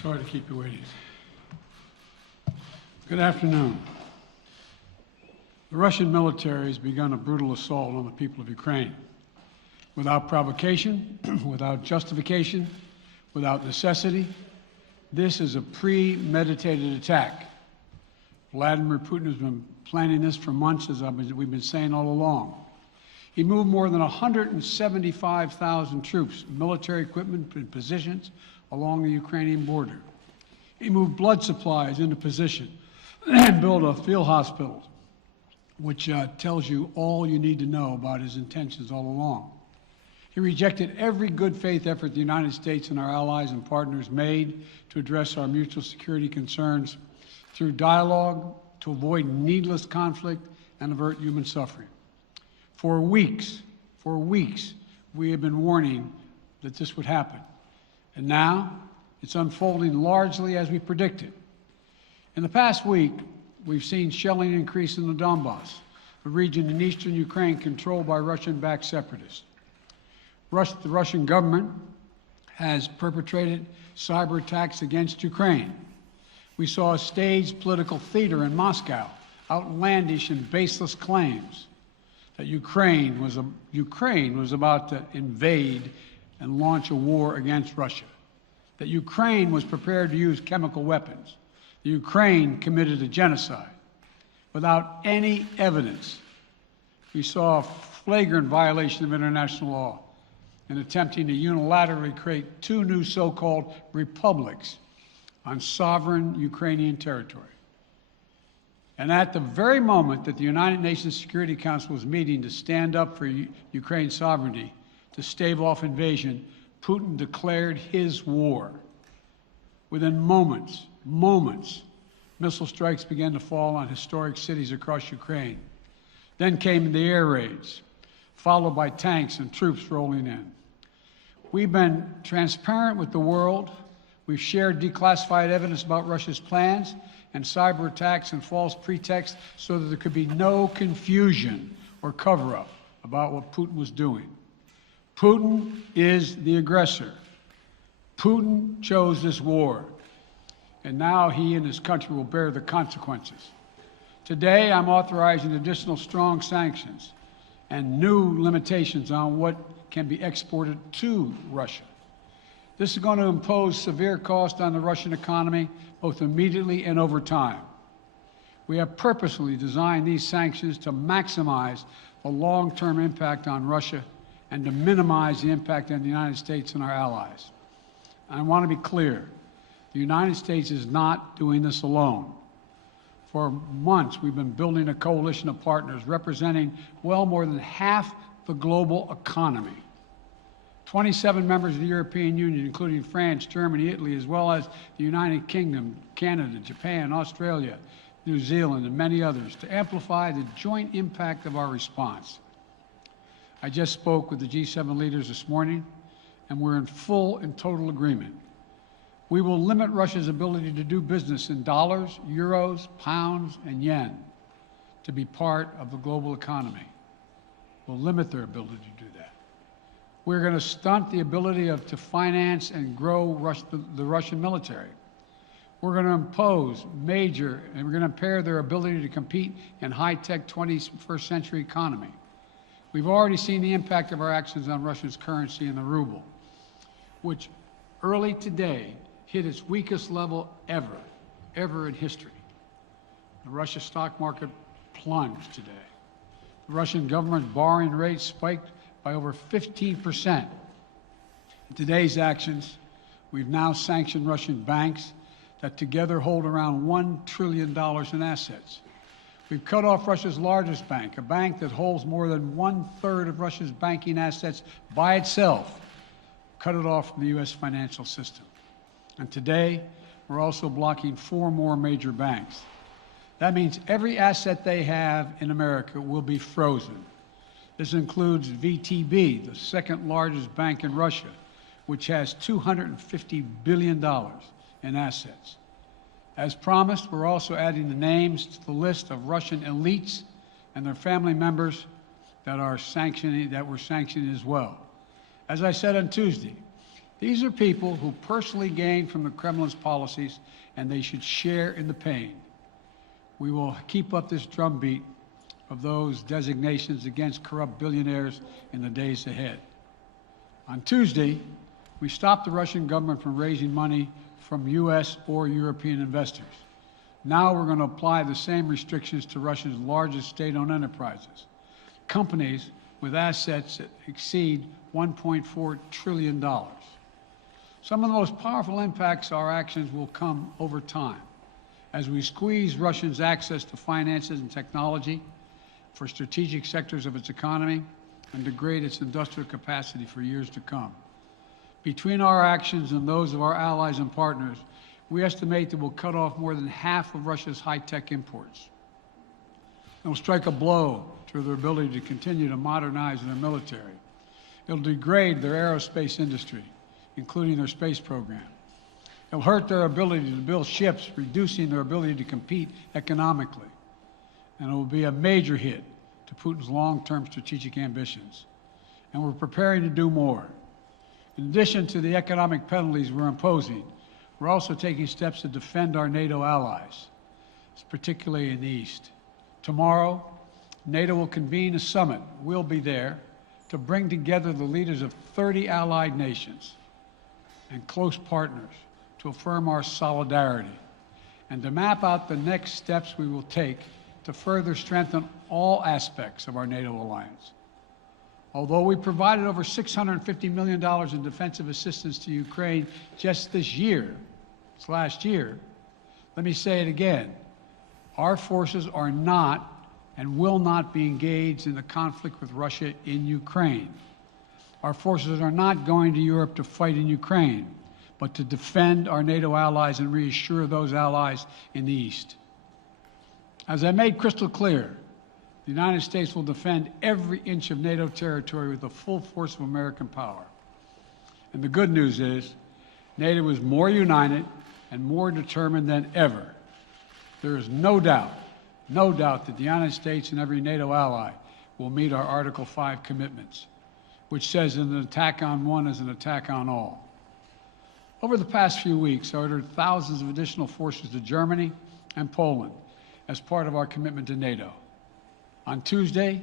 Sorry to keep you waiting. Good afternoon. The Russian military has begun a brutal assault on the people of Ukraine. Without provocation, without justification, without necessity, this is a premeditated attack. Vladimir Putin has been planning this for months, as we've been saying all along. He moved more than 175,000 troops, military equipment and positions along the Ukrainian border. He moved blood supplies into position and built a field hospital, which tells you all you need to know about his intentions all along. He rejected every good faith effort the United States and our allies and partners made to address our mutual security concerns through dialogue to avoid needless conflict and avert human suffering. For weeks, we have been warning that this would happen. And now it's unfolding largely as we predicted. In the past week, we've seen shelling increase in the Donbas, a region in eastern Ukraine controlled by Russian-backed separatists. The Russian government has perpetrated cyber attacks against Ukraine. We saw a staged political theater in Moscow, outlandish and baseless claims that Ukraine was about to invade and launch a war against Russia, that Ukraine was prepared to use chemical weapons, that Ukraine committed a genocide. Without any evidence, we saw a flagrant violation of international law in attempting to unilaterally create two new so-called republics on sovereign Ukrainian territory. And at the very moment that the United Nations Security Council was meeting to stand up for Ukraine's sovereignty, to stave off invasion, Putin declared his war. Within moments, missile strikes began to fall on historic cities across Ukraine. Then came the air raids, followed by tanks and troops rolling in. We've been transparent with the world. We've shared declassified evidence about Russia's plans and cyber attacks and false pretexts so that there could be no confusion or cover-up about what Putin was doing. Putin is the aggressor. Putin chose this war, and now he and his country will bear the consequences. Today, I'm authorizing additional strong sanctions and new limitations on what can be exported to Russia. This is going to impose severe cost on the Russian economy, both immediately and over time. We have purposely designed these sanctions to maximize the long-term impact on Russia and to minimize the impact on the United States and our allies. I want to be clear, the United States is not doing this alone. For months, we've been building a coalition of partners representing well more than half the global economy. 27 members of the European Union, including France, Germany, Italy, as well as the United Kingdom, Canada, Japan, Australia, New Zealand, and many others, to amplify the joint impact of our response. I just spoke with the G7 leaders this morning, and we're in full and total agreement. We will limit Russia's ability to do business in dollars, euros, pounds, and yen to be part of the global economy. We'll limit their ability to do that. We're going to stunt the ability to finance and grow the Russian military. We're going to impose and we're going to impair their ability to compete in high-tech 21st century economy. We've already seen the impact of our actions on Russia's currency and the ruble, which early today hit its weakest level ever in history. The Russia stock market plunged today. The Russian government's borrowing rate spiked by over 15%. In today's actions, we've now sanctioned Russian banks that together hold around $1 trillion in assets. We've cut off Russia's largest bank, a bank that holds more than 1/3 of Russia's banking assets by itself, cut it off from the U.S. financial system. And today, we're also blocking 4 more major banks. That means every asset they have in America will be frozen. This includes VTB, the second largest bank in Russia, which has $250 billion in assets. As promised, we're also adding the names to the list of Russian elites and their family members that we're sanctioning as well. As I said on Tuesday, These are people who personally gain from the Kremlin's policies, and they should share in the pain. We will keep up this drumbeat of those designations against corrupt billionaires in the days ahead. On Tuesday, we stopped the Russian government from raising money from U.S. or European investors. Now we're going to apply the same restrictions to Russia's largest state-owned enterprises, companies with assets that exceed $1.4 trillion. Some of the most powerful impacts of our actions will come over time as we squeeze Russia's access to finances and technology for strategic sectors of its economy and degrade its industrial capacity for years to come. Between our actions and those of our allies and partners, we estimate that we'll cut off more than half of Russia's high-tech imports. It will strike a blow to their ability to continue to modernize their military. It will degrade their aerospace industry, including their space program. It will hurt their ability to build ships, reducing their ability to compete economically. And it will be a major hit to Putin's long-term strategic ambitions. And we're preparing to do more. In addition to the economic penalties we're imposing, we're also taking steps to defend our NATO allies, particularly in the East. Tomorrow, NATO will convene a summit. We'll be there to bring together the leaders of 30 allied nations and close partners to affirm our solidarity and to map out the next steps we will take to further strengthen all aspects of our NATO alliance. Although we provided over $650 million in defensive assistance to Ukraine just this last year, let me say it again. Our forces are not and will not be engaged in the conflict with Russia in Ukraine. Our forces are not going to Europe to fight in Ukraine, but to defend our NATO allies and reassure those allies in the East. As I made crystal clear, the United States will defend every inch of NATO territory with the full force of American power. And the good news is, NATO is more united and more determined than ever. There is no doubt that the United States and every NATO ally will meet our Article 5 commitments, which says an attack on one is an attack on all. Over the past few weeks, I ordered thousands of additional forces to Germany and Poland as part of our commitment to NATO. On Tuesday,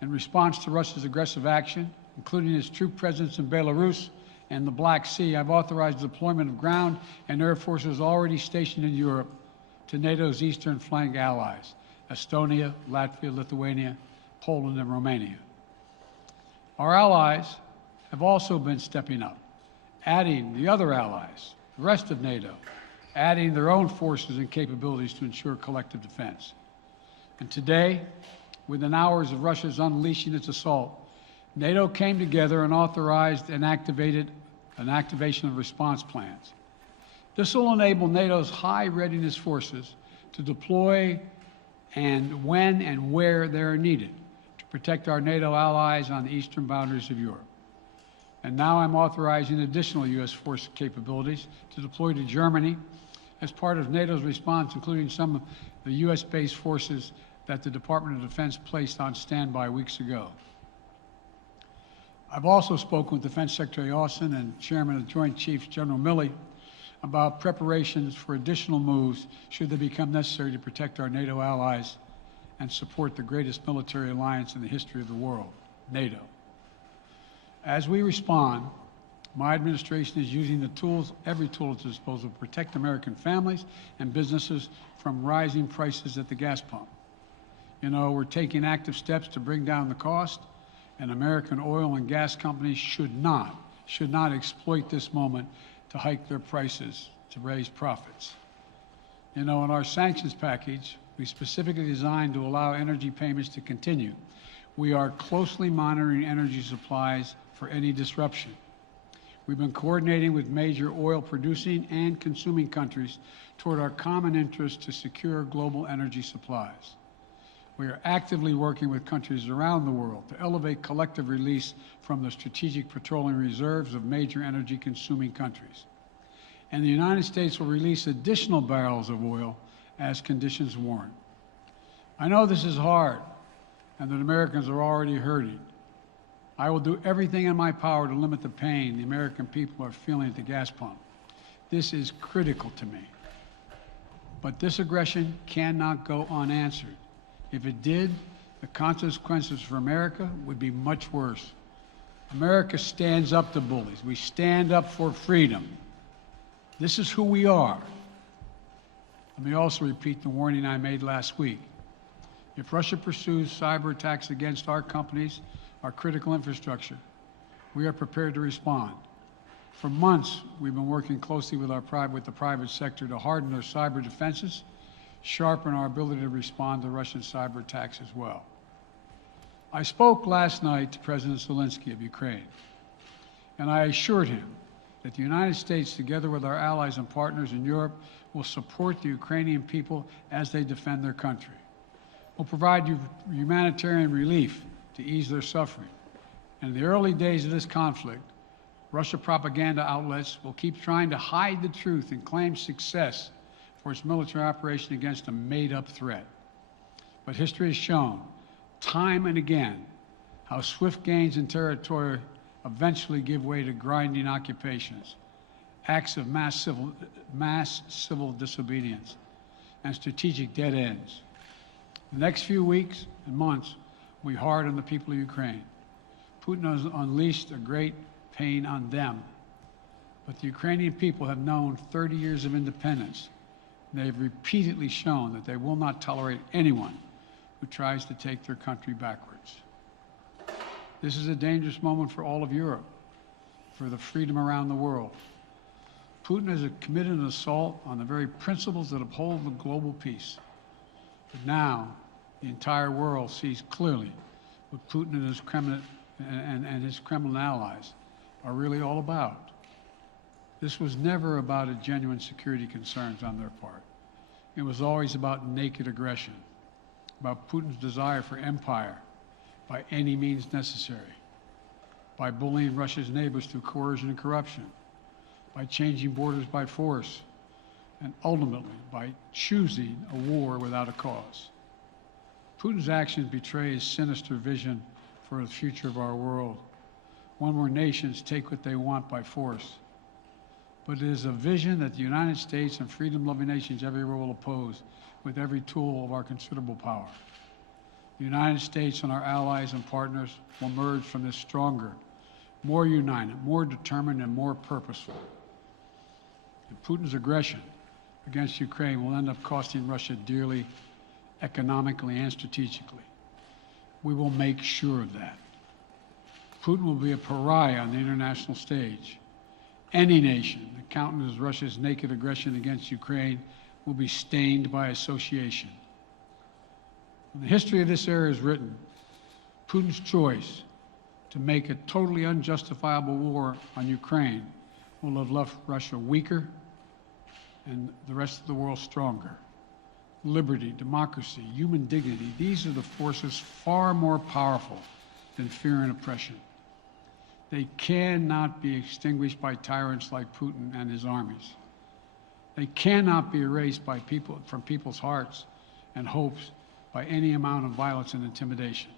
in response to Russia's aggressive action, including its troop presence in Belarus and the Black Sea, I've authorized the deployment of ground and air forces already stationed in Europe to NATO's eastern flank allies, Estonia, Latvia, Lithuania, Poland, and Romania. Our allies have also been stepping up, adding the other allies, the rest of NATO, adding their own forces and capabilities to ensure collective defense. And today, within hours of Russia's unleashing its assault, NATO came together and authorized and activated an activation of response plans. This will enable NATO's high readiness forces to deploy and when and where they are needed to protect our NATO allies on the eastern boundaries of Europe. And now I'm authorizing additional U.S. force capabilities to deploy to Germany as part of NATO's response, including some of the U.S.-based forces that the Department of Defense placed on standby weeks ago. I've also spoken with Defense Secretary Austin and Chairman of the Joint Chiefs, General Milley, about preparations for additional moves should they become necessary to protect our NATO allies and support the greatest military alliance in the history of the world, NATO. As we respond, my administration is using the tools, every tool at its disposal to protect American families and businesses from rising prices at the gas pump. You know, we're taking active steps to bring down the cost, and American oil and gas companies should not exploit this moment to hike their prices to raise profits. You know, in our sanctions package, we specifically designed to allow energy payments to continue. We are closely monitoring energy supplies for any disruption. We've been coordinating with major oil-producing and consuming countries toward our common interest to secure global energy supplies. We are actively working with countries around the world to elevate collective release from the strategic petroleum reserves of major energy-consuming countries. And the United States will release additional barrels of oil as conditions warrant. I know this is hard and that Americans are already hurting, I will do everything in my power to limit the pain the American people are feeling at the gas pump. This is critical to me. But this aggression cannot go unanswered. If it did, the consequences for America would be much worse. America stands up to bullies. We stand up for freedom. This is who we are. Let me also repeat the warning I made last week. If Russia pursues cyber attacks against our companies, our critical infrastructure, we are prepared to respond. For months, we've been working closely with the private sector to harden our cyber defenses, sharpen our ability to respond to Russian cyber attacks as well. I spoke last night to President Zelensky of Ukraine, and I assured him that the United States, together with our allies and partners in Europe, will support the Ukrainian people as they defend their country. We'll provide humanitarian relief to ease their suffering. And in the early days of this conflict, Russia propaganda outlets will keep trying to hide the truth and claim success for its military operation against a made-up threat. But history has shown, time and again, how swift gains in territory eventually give way to grinding occupations, acts of mass civil disobedience, and strategic dead ends. The next few weeks and months will be hard on the people of Ukraine. Putin has unleashed a great pain on them, but the Ukrainian people have known 30 years of independence. They have repeatedly shown that they will not tolerate anyone who tries to take their country backwards. This is a dangerous moment for all of Europe, for the freedom around the world. Putin has committed an assault on the very principles that uphold the global peace. But now, the entire world sees clearly what Putin and his Kremlin allies are really all about. This was never about a genuine security concerns on their part. It was always about naked aggression, about Putin's desire for empire by any means necessary, by bullying Russia's neighbors through coercion and corruption, by changing borders by force, and ultimately by choosing a war without a cause. Putin's actions betray his sinister vision for the future of our world, one where nations take what they want by force. But it is a vision that the United States and freedom-loving nations everywhere will oppose with every tool of our considerable power. The United States and our allies and partners will emerge from this stronger, more united, more determined, and more purposeful. And Putin's aggression against Ukraine will end up costing Russia dearly, economically and strategically. We will make sure of that. Putin will be a pariah on the international stage. Any nation that countenances Russia's naked aggression against Ukraine will be stained by association. When the history of this era is written, Putin's choice to make a totally unjustifiable war on Ukraine will have left Russia weaker and the rest of the world stronger. Liberty, democracy, human dignity, these are the forces far more powerful than fear and oppression. They cannot be extinguished by tyrants like Putin and his armies. They cannot be erased by from people's hearts and hopes by any amount of violence and intimidation.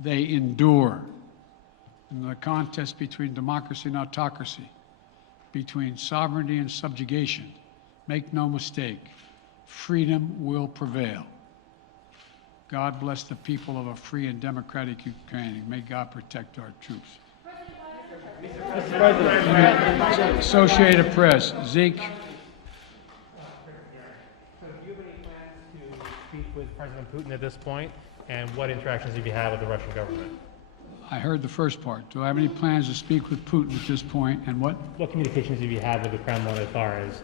They endure. In the contest between democracy and autocracy, between sovereignty and subjugation, make no mistake, freedom will prevail. God bless the people of a free and democratic Ukraine. May God protect our troops. Mr. President. Associated Press, Zeke. So do you have any plans to speak with President Putin at this point? And what interactions have you had with the Russian government? I heard the first part. Do I have any plans to speak with Putin at this point, and what? What communications have you had with the Kremlin as far as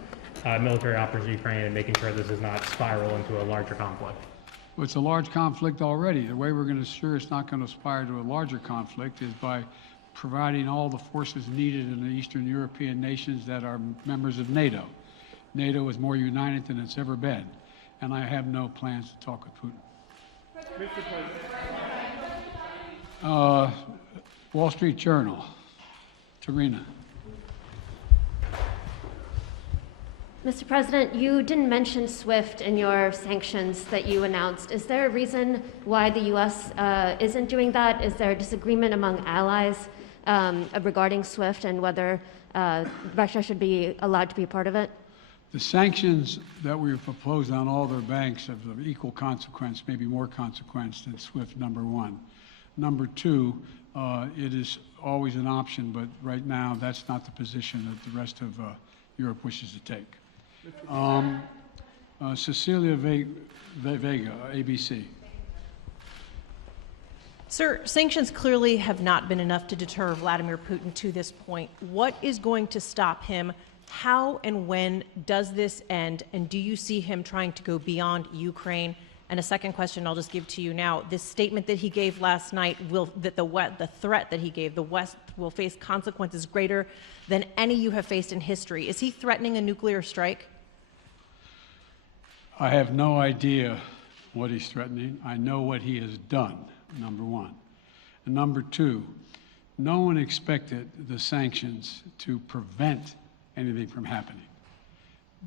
military operations in Ukraine and making sure this does not spiral into a larger conflict? Well, it's a large conflict already. The way we're going to ensure it's not going to aspire to a larger conflict is by providing all the forces needed in the Eastern European nations that are members of NATO. NATO is more united than it's ever been, and I have no plans to talk with Putin. Mr. President. Wall Street Journal, Tarina. Mr. President, you didn't mention SWIFT in your sanctions that you announced. Is there a reason why the U.S. Isn't doing that? Is there a disagreement among allies regarding SWIFT and whether Russia should be allowed to be a part of it? The sanctions that we've proposed on all their banks have of equal consequence, maybe more consequence than SWIFT, number one. Number two, it is always an option, but right now that's not the position that the rest of Europe wishes to take. Cecilia Vega, ABC. Sir, sanctions clearly have not been enough to deter Vladimir Putin to this point. What is going to stop him? How and when does this end? And do you see him trying to go beyond Ukraine? And a second question I'll just give to you now. This statement that he gave last night, the threat that he gave, the West will face consequences greater than any you have faced in history. Is he threatening a nuclear strike? I have no idea what he's threatening. I know what he has done, number one. And number two, no one expected the sanctions to prevent anything from happening.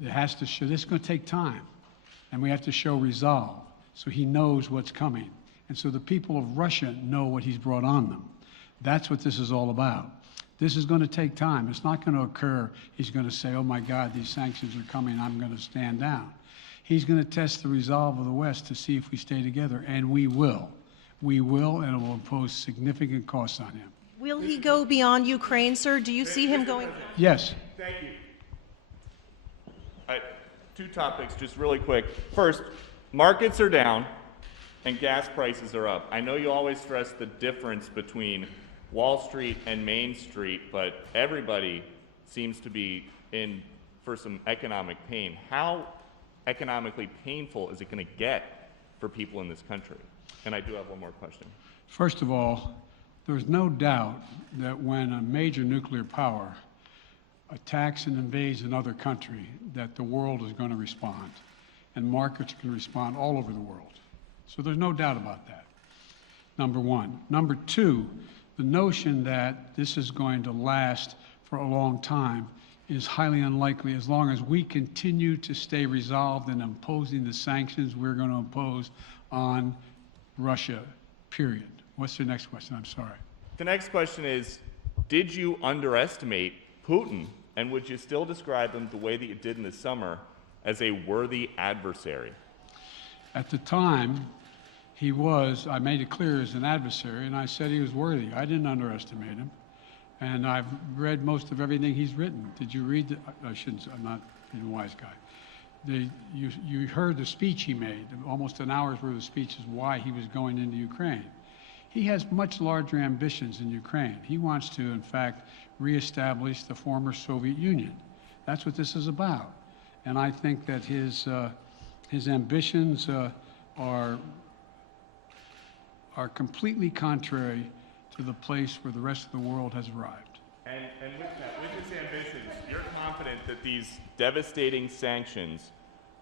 It has to show, this is going to take time, and we have to show resolve so he knows what's coming. And so the people of Russia know what he's brought on them. That's what this is all about. This is going to take time. It's not going to occur, he's going to say, oh my God, these sanctions are coming, I'm going to stand down. He's going to test the resolve of the West to see if we stay together, and we will. We will, and it will impose significant costs on him. Will he go beyond Ukraine, sir? Do you see him going? Yes. Thank you. All right, two topics, just really quick. First, markets are down and gas prices are up. I know you always stress the difference between Wall Street and Main Street, but everybody seems to be in for some economic pain. How economically painful is it going to get for people in this country? And I do have one more question. First of all, there's no doubt that when a major nuclear power attacks and invades another country, that the world is going to respond, and markets can respond all over the world. So there's no doubt about that, number one. Number two, the notion that this is going to last for a long time is highly unlikely as long as we continue to stay resolved in imposing the sanctions we're going to impose on Russia, period. What's the next question? I'm sorry. The next question is, did you underestimate Putin, and would you still describe him the way that you did in the summer as a worthy adversary? At the time, he was, I made it clear, as an adversary, and I said he was worthy. I didn't underestimate him. And I've read most of everything he's written. Did you read the, I shouldn't, I'm not being a wise guy. You heard the speech he made, almost an hour's worth of speeches, why he was going into Ukraine. He has much larger ambitions in Ukraine. He wants to, in fact, reestablish the former Soviet Union. That's what this is about. And I think that his ambitions are completely contrary to the place where the rest of the world has arrived. And with his ambitions, you're confident that these devastating sanctions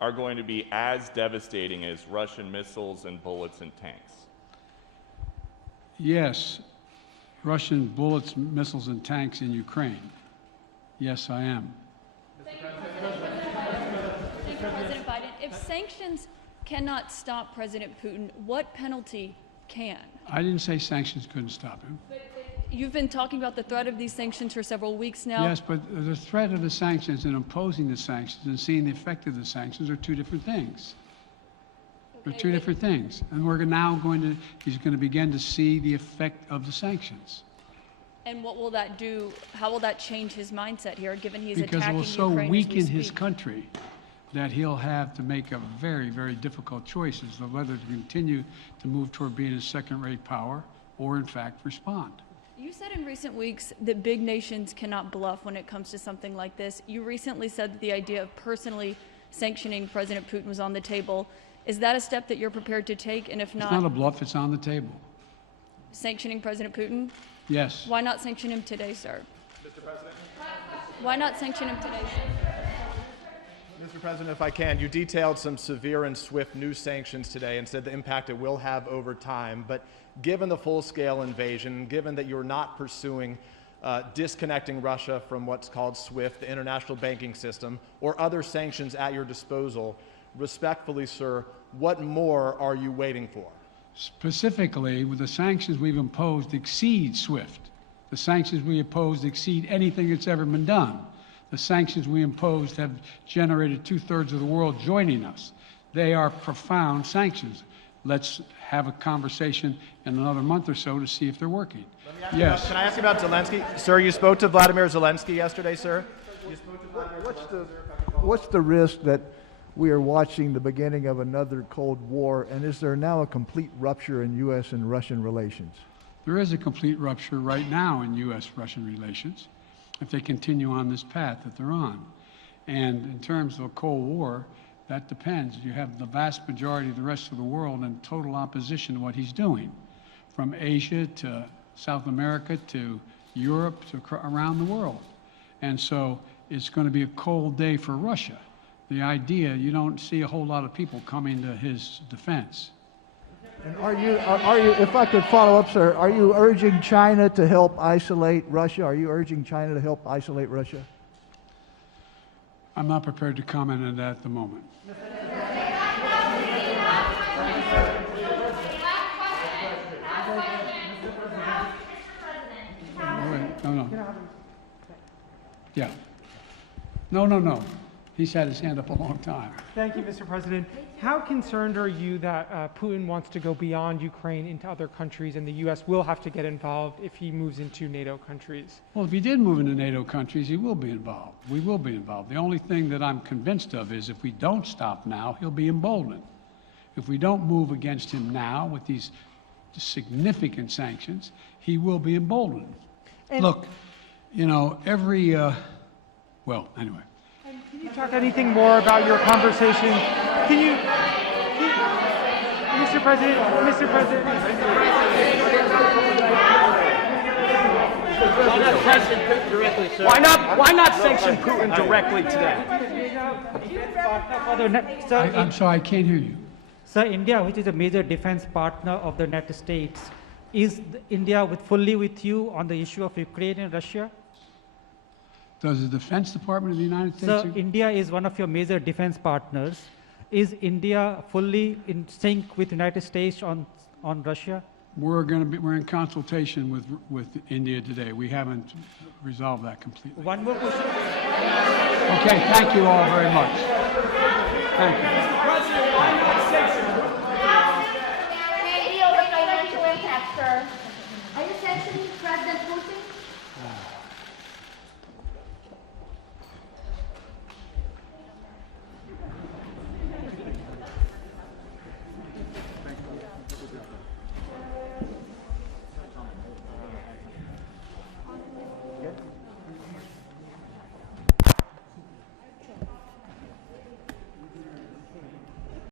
are going to be as devastating as Russian missiles and bullets and tanks? Yes, Russian bullets, missiles, and tanks in Ukraine. Yes, I am. Thank you, President Biden. If sanctions cannot stop President Putin, what penalty can? I didn't say sanctions couldn't stop him. But you've been talking about the threat of these sanctions for several weeks now. Yes, but the threat of the sanctions and imposing the sanctions and seeing the effect of the sanctions are two different things. They're two different things. And we're now he's going to begin to see the effect of the sanctions. And what will that do? How will that change his mindset here, given he's because attacking it will so Ukraine as we weaken his speak? country that he'll have to make a very, very difficult choice as to whether to continue to move toward being a second-rate power or, in fact, respond. You said in recent weeks that big nations cannot bluff when it comes to something like this. You recently said that the idea of personally sanctioning President Putin was on the table. Is that a step that you're prepared to take? And if not, It's not a bluff, it's on the table. Sanctioning President Putin? Yes. Why not sanction him today, sir? Mr. President? Why not sanction him today, sir? Mr. President, if I can, you detailed some severe and swift new sanctions today and said the impact it will have over time. But given the full-scale invasion, given that you're not pursuing disconnecting Russia from what's called SWIFT, the international banking system, or other sanctions at your disposal. Respectfully, sir, what more are you waiting for? Specifically, with the sanctions we've imposed exceed SWIFT. The sanctions we imposed exceed anything that's ever been done. The sanctions we imposed have generated 2/3 of the world joining us. They are profound sanctions. Let's have a conversation in another month or so to see if they're working. Yes. Can I ask you about Zelensky? Sir, you spoke to Vladimir Zelensky yesterday, sir? You spoke to Vladimir What's the risk that we are watching the beginning of another Cold War, and is there now a complete rupture in U.S. and Russian relations? There is a complete rupture right now in U.S.-Russian relations if they continue on this path that they're on. And in terms of a Cold War, that depends. You have the vast majority of the rest of the world in total opposition to what he's doing, from Asia to South America to Europe to around the world. And so it's going to be a cold day for Russia. The idea, you don't see a whole lot of people coming to his defense. And are you, if I could follow up, sir, are you urging China to help isolate Russia? Are you urging China to help isolate Russia? I'm not prepared to comment on that at the moment. No. Yeah. No. He's had his hand up a long time. Thank you, Mr. President. How concerned are you that Putin wants to go beyond Ukraine into other countries, and the U.S. will have to get involved if he moves into NATO countries? Well, if he did move into NATO countries, he will be involved. We will be involved. The only thing that I'm convinced of is if we don't stop now, he'll be emboldened. If we don't move against him now with these significant sanctions, he will be emboldened. And look, you know, well, anyway. Can you talk anything more about your conversation? Mr. President. Why not sanction Putin directly, sir? Why not sanction Putin directly today? I'm sorry, I can't hear you. Sir, India, which is a major defense partner of the United States, is India fully with you on the issue of Ukraine and Russia? Does the Defense Department of the United States? Sir, India is one of your major defense partners. Is India fully in sync with the United States on Russia? We're in consultation with India today. We haven't resolved that completely. One more question. Okay, thank you all very much. Thank you.